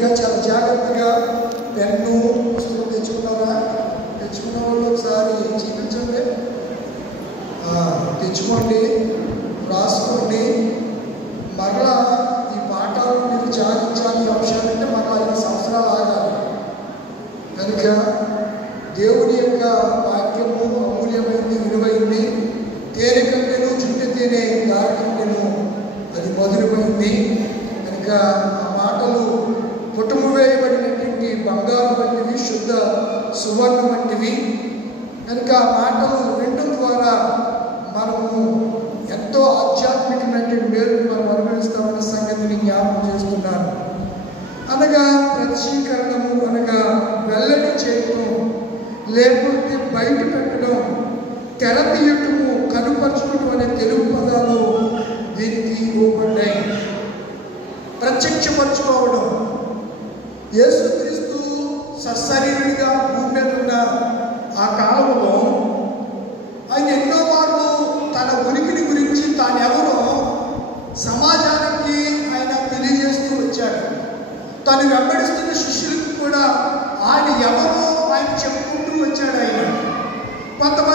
విడివిడిగా చాలా జాగ్రత్తగా పెన్ను పుస్తకం తెచ్చుకున్నారా? తెచ్చుకున్న వాళ్ళు ఒకసారి చూపించండి. తెచ్చుకోండి, రాసుకోండి. మరలా ఈ పాఠాలు మీరు చాలించాలి అంశాలంటే మరలా 5 సంవత్సరాలు ఆగాలి. కనుక దేవుని యొక్క వాక్యము అమూల్యమైంది, విలువైంది. తేనెకంటేను చుట్టూ తేనె దారికంటేను అది మధురమైంది. కనుక ఆ మాటలు పుటము వేయబడినటువంటి బంగారు వంటివి, శుద్ధ సువర్ణ వంటివి. కనుక ఆ మాటలు వినడం ద్వారా మనము ఎంతో ఆధ్యాత్మికమైనటువంటి మేలు మనం అనుభవిస్తామన్న సంగతిని జ్ఞాపకం చేస్తున్నాను. అనగా ప్రత్యీకరణము అనగా వెల్లడి చేయటం, లేకపోతే బయట పెట్టడం, తెర తీయటము, కనుపరచడం అనే తెలుగు పదాలు దీనికి ఇవ్వబడ్డాయి. ప్రత్యక్షపరచుకోవడం. యేసుక్రీస్తు సశరీరుడిగా భూమి మీద ఉన్న ఆ కాలంలో ఆయన ఎన్నో మార్లు తన ఉనికిని గురించి తానెవరో సమాజానికి ఆయన తెలియజేస్తూ వచ్చాడు. తను వెంబడిస్తున్న శిష్యులకు కూడా ఆయన ఎవరో ఆయన చెప్పుకుంటూ వచ్చాడు. ఆయన కొంతమంది